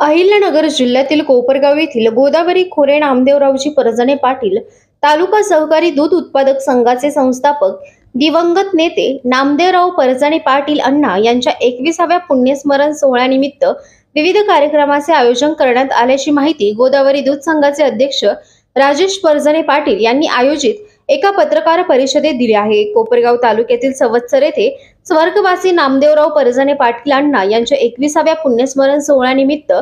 अहिल्यानगर जिल्ह्यातील कोपरगाव येथील गोदावरी खोरे नामदेवरावजी परजणे पाटील तालुका सहकारी दूध उत्पादक संघाचे संस्थापक दिवंगत नेते नामदेवराव परजणे पाटील अण्णा यांच्या 21व्या पुण्यस्मरण सोहळ्यानिमित्त विविध कार्यक्रमाचे आयोजन करण्यात आल्याची माहिती गोदावरी दूध संघाचे अध्यक्ष राजेश परजणे पाटील यांनी आयोजित एका पत्रकार परिषदेत दिली आहे। कोपरगाव तालुक्यातील संवत्सर येथे स्वर्गवासी नामदेवराव परजणे पाटील अण्णा यांच्या 21व्या पुण्यस्मरण सोहळ्यानिमित्त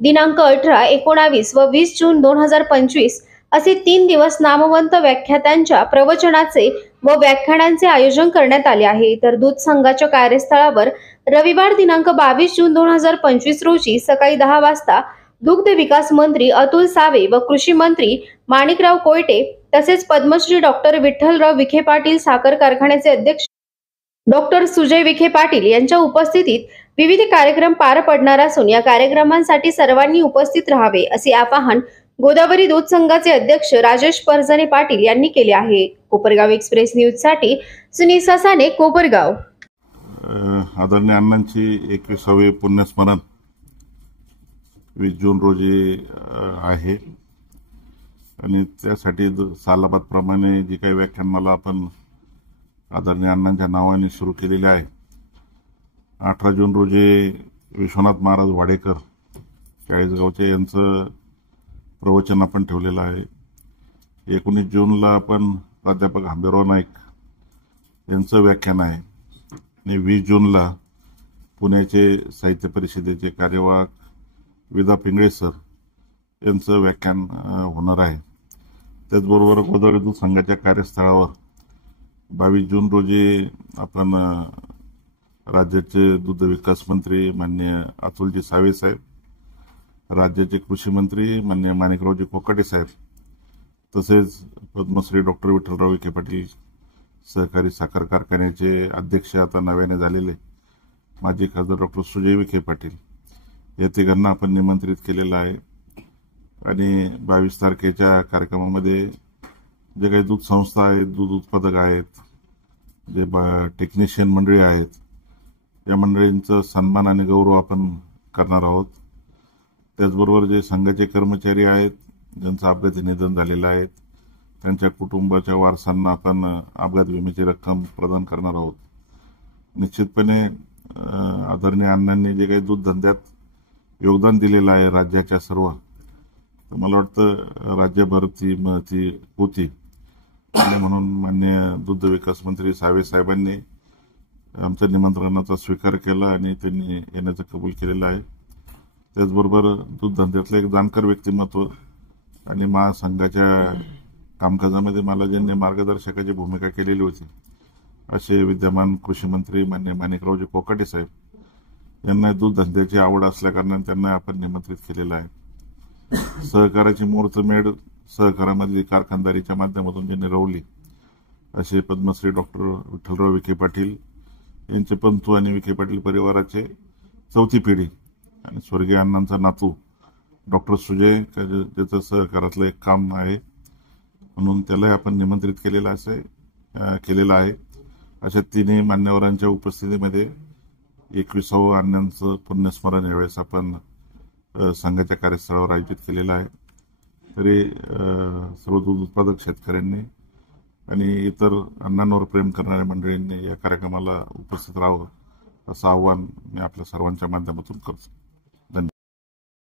दिनांक 18, 19 व 20 जून 2025 असे 3 दिवस नामवंत व्याख्यात्यांच्या प्रवचनाचे व व्याख्यानांचे आयोजन करण्यात आले आहे। तर दूध संघाच्या कार्यस्थळावर रविवार दिनांक 22 जून 2025 रोजी सकाळी 10 वाजता दुग्ध विकास मंत्री अतुल सावे व कृषी मंत्री माणिकराव कोयटे तसेच पद्मश्री डॉक्टर विठ्ठलराव विखे पाटील साखर कारखान्याचे अध्यक्ष डॉक्टर सुजय विखे पाटील यांच्या उपस्थितीत विविध कार्यक्रम पार पडणार असून या कार्यक्रमांसाठी सर्वांनी उपस्थित राहावे असे आवाहन गोदावरी दूध संघाचे अध्यक्ष राजेश परजणे पाटील यांनी केले आहे। कोपरगाव एक्सप्रेस न्यूज साठी सुनील साने, कोपरगाव। आदरणीय अण्णांची 21वी पुण्यस्मरण 20 जून रोजी आहे आणि त्यासाठी सालाबादप्रमाणे जी काही व्याख्यानमाला आपण आदरणीय अण्णांच्या नावाने सुरू केलेली आहे। 18 जून रोजी विश्वनाथ महाराज वाडेकर चाळीसगावचे यांचं प्रवचन आपण ठेवलेलं आहे। 19 जूनला आपण प्राध्यापक आंबेराव नाईक यांचं व्याख्यान आहे आणि 20 जूनला पुण्याचे साहित्य परिषदेचे कार्यवाहक विदा पिंगळे सर यांचं व्याख्यान होणार आहे। त्याचबरोबर गोदावरी दूध संघाच्या कार्यस्थळावर 22 जून रोजी आपण राज्याचे दुग्ध विकास मंत्री माननीय अतुलजी सावे साहेब, राज्याचे कृषी मंत्री माननीय माणिकरावजी कोकाटे साहेब, तसेच पद्मश्री डॉक्टर विठ्ठलराव विखे पाटील सहकारी साखर कारखान्याचे अध्यक्ष आता नव्याने झालेले माजी खासदार डॉक्टर सुजय विखे पाटील या तिघांना आपण निमंत्रित केलेलं आहे। आणि 22 तारखेच्या कार्यक्रमामध्ये जे काही दूध संस्था आहेत, दूध उत्पादक आहेत, जे टेक्निशियन मंडळी आहेत, या मंडळींचा सन्मान आणि गौरव आपण करणार आहोत। त्याचबरोबर जे संघाचे कर्मचारी आहेत ज्यांचं अपघाती निधन झालेलं आहे त्यांच्या कुटुंबाच्या वारसांना आपण अपघात विम्याची रक्कम प्रदान करणार आहोत। निश्चितपणे आदरणीय अण्णांनी जे काही दूध धंद्यात योगदान दिलेलं आहे राज्याच्या सर्व, तर मला वाटतं राज्यभर ती होती आणि म्हणून माननीय दुग्ध विकास मंत्री सावे साहेबांनी आमच्या निमंत्रणाचा स्वीकार केला आणि त्यांनी येण्याचं कबूल केलेलं आहे। त्याचबरोबर दूध धंद्यातलं एक जाणकार व्यक्तिमत्व आणि महासंघाच्या कामकाजामध्ये मला ज्यांनी मार्गदर्शकाची भूमिका केलेली होती असे विद्यमान कृषी मंत्री माननीय माणिकरावजी कोकाटे साहेब यांना दूध धंद्याची आवड असल्याकारणाने त्यांना आपण निमंत्रित केलेलं आहे। सहकाराची मुहूर्तमेढ सहकारामधली कारखानदारीच्या माध्यमातून ज्यांनी रवली असे पद्मश्री डॉक्टर विठ्ठलराव विखे पाटील यांचे पंतू आणि विखे पाटील परिवाराचे 4थी पिढी आणि स्वर्गीय अण्णांचा नातू डॉक्टर सुजय ज्याचं सहकारातलं एक काम आहे म्हणून त्यालाही आपण निमंत्रित केलेलं आहे। अशा तिन्ही मान्यवरांच्या उपस्थितीमध्ये 21वं अण्णांचं पुण्यस्मरण यावेळेस आपण संघाच्या कार्यस्थळावर आयोजित केलेलं आहे। तरी सर्व दूध उत्पादक शेतकऱ्यांनी आणि इतर अण्णांवर प्रेम करणाऱ्या मंडळींनी या कार्यक्रमाला उपस्थित राहावं असं आवाहन मी आपल्या सर्वांच्या माध्यमातून करतो।